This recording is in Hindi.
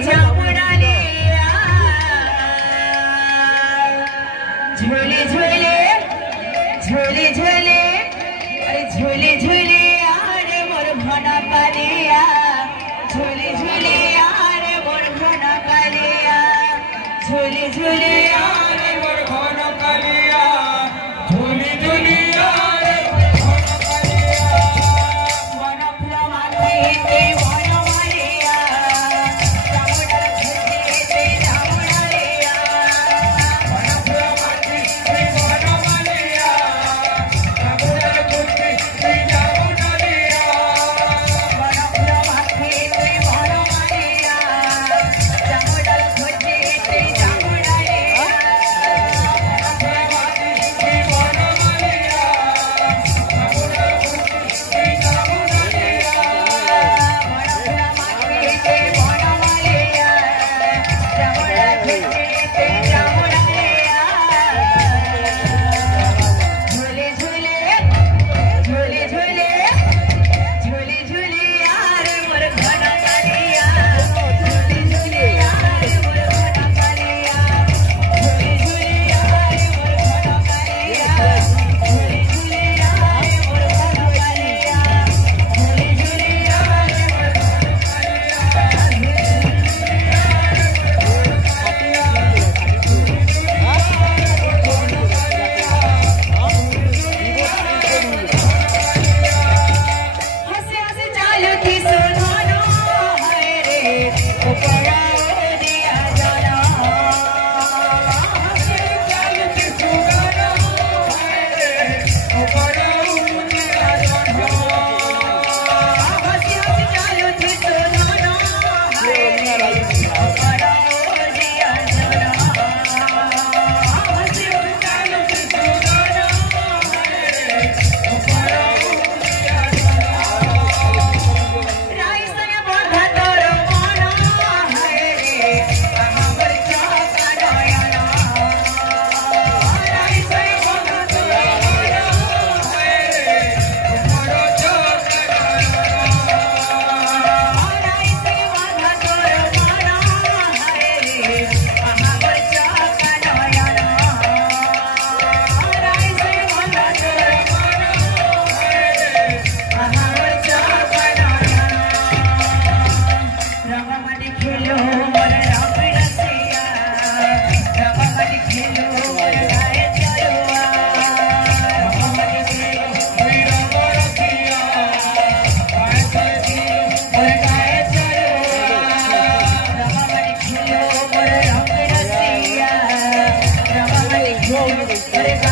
चामुंडालिया झूले झूले झूले झूले अरे झूले झूले यार मोर भना कालिया झूले झूले यार मोर भना कालिया झूले झूले यार मोर भना कालिया झूले झूले यार मोर भना कालिया मन फुला माथे ते भना मारिया चामुंडा झूले ते चामुंडालिया मन फुला माथे ते भना मारिया चामुंडा झूले ते चामुंडालिया मन फुला माथे ते भना मारिया चामुंडा झूले ते चामुंडालिया मन फुला माथे ते भना मारिया चामुंडा झूले ते चामुंडालिया मन फुला माथे ते भना मारिया चामुंडा झूले ते चामुंडालिया झूले झूले झूले झूले झूले झूले यार मोर भना कालिया झूले झूले यार मोर भना कालिया झूले झूले यार मोर भना कालिया झूले झूले यार मोर भना कालिया झूले झूले यार मोर भना हंसे हंसे चालू थी सुनाना हाय रे ऊपरा दिया जाना हंसे चालू थी सुनाना हाय रे ऊपरा दिया जाना हंसे हंसे चालू थी सुनाना हाय रे ऊपरा दिया जाना हंसे हंसे चालू थी सुनाना हाय रे ऊपरा दिया जाना राई से बांधा तोर माना हाय रे हमर चाका नयना राई से बांधा तोर माना हाय रे हमर चाका नयना राई से बांधा तोर माना हाय रे हमर चाका नयना राई से बांधा तोर माना हाय रे हमर चाका नयना रंगमणि खेलो मोर राम रसिया रंगमणि खेलो मोर गाय चरुआ रंगमणि खेलो मोर राम रसिया गाय चरुआ मोर गाय चरुआ रंगमणि खेलो मोर राम रसिया रंगमणि खेलो मोर